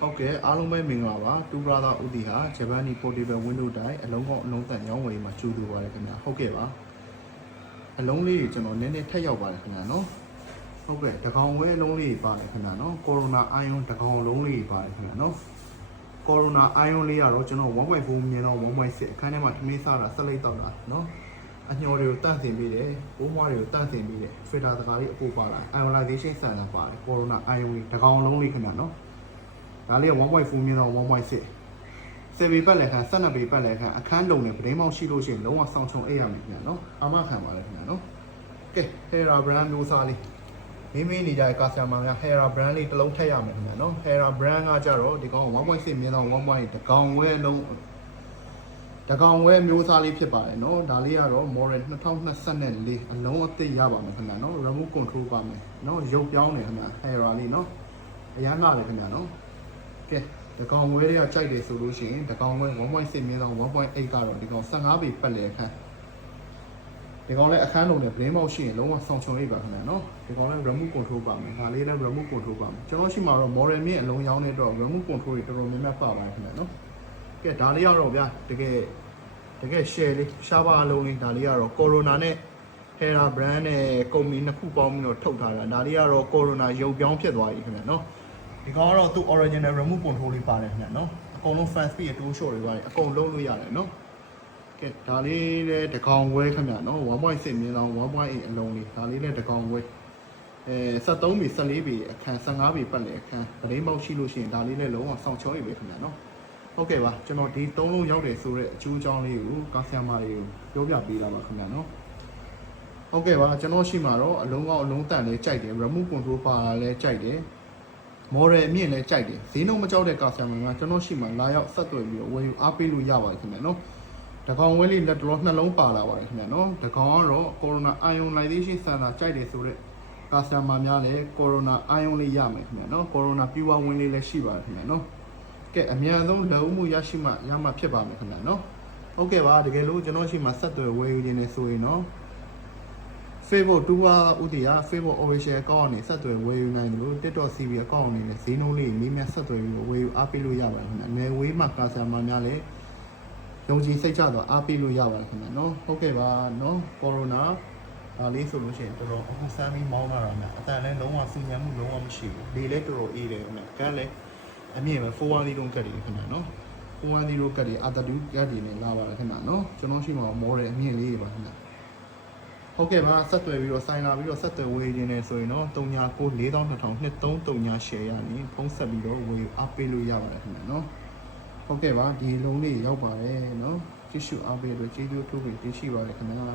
ဟုတ်ကဲ့အားလုံးပဲမင်္ဂလာပါတူဘရာသာဦးတီဟာဂျပန်နီပိုတီဘယ်ဝင်းဒိုတိုင်းအလုံးကောင်းအလုံးသက်ညောင်းဝယ်မှာကျူတူပါတယ်ခင်ဗျာဟုတ်ကဲ့ပါအလုံးလေးကျွန်တော်နည်းနည်းထက်ရောက်ပါတယ်ခင်ဗျာနော်ဟုတ်ကဲ့တကောင်ဝဲအလုံးလေးပါတယ်ခင်ဗျာနော်ကိုရိုနာအိုင်ယွန်တကောင်လုံးလေးပါတယ်ခင်ဗျာနော်ကိုရိုနာအိုင်ယွန်လေးကတော့ကျွန်တော် 1.4 မြင်တော့ 1.6 အခန်းထဲမှာထမင်းစားတာဆက်လိုက်တော့တာနော်အညော်တွေကိုတန့်စင်ပေးတယ်ဘိုးမွားတွေကိုတန့်စင်ပေးတယ်ဖီတာတကားလေးအပို့ပါလာ ionization center ပါတယ်ကိုရိုနာအိုင်ယွန်လေးတကောင်လုံးလေးခင်ဗျာနော်ဒါလေးက 1.4 မြင်တော့ 1.6 7ပေပတ်လက်ခံ12ပေပတ်လက်ခံအခန်းလုံးနဲ့ပဒင်းမောက်ရှိလို့ရှိရင်လုံးဝဆောင်းချုံအိပ်ရမယ်ခင်ဗျာနော်အာမခံပါလေခင်ဗျာနော်ကဲ Hera brand မျိုးစားလေးမင်းနေကြတဲ့ customer က Hera brand လေးတစ်လုံးထည့်ရမယ်ခင်ဗျာနော် Hera brand ကကြတော့ဒီကောင် 1.6 မြင်တော့ 1.8 တကောင်ဝဲလုံးတကောင်ဝဲမျိုးစားလေးဖြစ်ပါတယ်နော်ဒါလေးကတော့ model 2024အလုံးအသစ်ရပါမယ်ခင်ဗျာနော် remote control ပါမယ်နော်ရုပ်ပြောင်းတယ်ခင်ဗျာ Hera လေးနော်အရမ်းလာတယ်ခင်ဗျာနော်ကဲဒီကောင်ဝဲတွေကကြိုက်တယ်ဆိုလို့ရှိရင်ဒီကောင်ဝဲ 1.6 မြင်းဆောင် 1.8 ကတော့ဒီကောင်15ပေပတ်လေအခန်းဒီကောင်လည်းအခန်းလုံးနဲ့ဘလင်းမောက်ရှိရင်လုံးဝဆောင်းချုံရိပ်ပါခင်ဗျာနော်ဒီကောင်လည်း remote control ပါမယ်ဒါလေးလည်း remote control ပါမယ်ကျွန်တော်ရှိမှာတော့ model မြင့်အလုံးရောင်းတဲ့တော့ remote control တွေတော်တော်များများပါပါတယ်ခင်ဗျာနော်ကဲဒါလေးကတော့ဗျာတကယ် share လေးရှားပါအလုံးလေးဒါလေးကတော့ corona နဲ့ Hera brand နဲ့ကုမ္ပဏီနှစ်ခုပေါင်းပြီးတော့ထုတ်ထားတာဒါလေးကတော့ corona ရုပ်ပြောင်းဖြစ်သွားပြီခင်ဗျာနော်ဒီကောင်ကတော့သူ original remote control လေးပါတယ်ခင်ဗျာနော်အကုန်လုံး fan speed အတိုး short တွေပါတယ်အကုန်လုံးလို့ရတယ်နော်ကဲဒါလေးလည်းတကောင်ဝဲခင်ဗျာနော် 1.6 မြင်းဆောင် 1.8 အလုံးလေးဒါလေးလည်းတကောင်ဝဲ73ပေ14ပေအခန်း15ပေပတ်လေအခန်းပဒင်းပေါက်ရှိလို့ရှိရင်ဒါလေးလည်းလုံးဝဆောင်းချုံရိပ်ပဲခင်ဗျာနော်ဟုတ်ကဲ့ပါကျွန်တော်ဒီ3လုံးရောက်တယ်ဆိုတော့အကျိုးအကြောင်းလေးကိုကာဆီယမာတွေကိုပြောပြပေးလာပါခင်ဗျာနော်ဟုတ်ကဲ့ပါကျွန်တော်ရှိမှာတော့အလုံးကောင်းအလုံးတန်လေးကြိုက်တယ် remote control ပါလာလဲကြိုက်တယ်model အမြင့်လည်းကြိုက်တယ်ဈေးနှုန်းမကြောက်တဲ့ကာဆီယမာကကျွန်တော်ရှိမှာလာရောက်ဆက်သွယ်ပြီးတော့ဝယ်ယူအားပေးလို့ရပါတယ်ခင်ဗျာနော်တကောင်ဝဲလေးလက်တော်နှလုံးပါလာပါတယ်ခင်ဗျာနော်တကောင်ကတော့ corona ionization center ကြိုက်တယ်ဆိုတော့ကာဆီယမာများလည်း corona ion လေးရမယ်ခင်ဗျာနော် corona pure win လေးလည်းရှိပါတယ်ခင်ဗျာနော်ကဲအများဆုံးလုံမှုရရှိမှရမှာဖြစ်ပါမယ်ခင်ဗျာနော်ဟုတ်ကဲ့ပါတကယ်လို့ကျွန်တော်ရှိမှာဆက်သွယ်ဝယ်ယူခြင်းနဲ့ဆိုရင်တော့ Facebook တူဝါဦးတီယာ Facebook official account ကနေဆက်သွယ်ဝယ်ယူနိုင်တယ်လို့ TikTok CV account အနေနဲ့ဈေးနှုန်းလေးမိမြတ်ဆက်သွယ်ပြီးဝယ်ယူအားပေးလို့ရပါတယ်ခင်ဗျာနယ်ဝေးမှာကာဆီယမာများလည်းယုံကြည်စိတ်ချတော့အားပေးလို့ရပါတယ်ခင်ဗျာနော်ဟုတ်ကဲ့ပါနော်ကိုရိုနာဒါလေးဆိုလို့ရှိရင်တော်တော်အခုစမ်းပြီးမောင်းလာတာများအတန်လည်းလုံးဝစူညံမှုလုံးဝမရှိဘူးလေလည်းတော်တော်အေးတယ်ခင်ဗျာကန်းလည်းအမြင့်ပဲ410လုံးကတ်တယ်ခင်ဗျာနော်410ကတ်တယ်အတတူကတ်တယ်နဲ့လာပါတယ်ခင်ဗျာနော်ကျွန်တော်ရှိမှာ model အမြင့်လေးတွေပါခင်ဗျာဟုတ်ကဲ့ပါဆက်သွယ်ပြီးတော့ဆိုင်လာပြီးတော့ဆက်သွယ်ဝေးခြင်းနဲ့ဆိုရင်တော့399232 share ရနေဖုန်းဆက်ပြီးတော့ဝေးအားပေးလို့ရပါတယ်ခင်ဗျာနော်ဟုတ်ကဲ့ပါဒီလုံးလေးရောက်ပါတယ်နော်ကြည့်ရှုအားပေးလို့ကျေးဇူးအထူးပဲတင်ရှိပါတယ်ခင်ဗျာ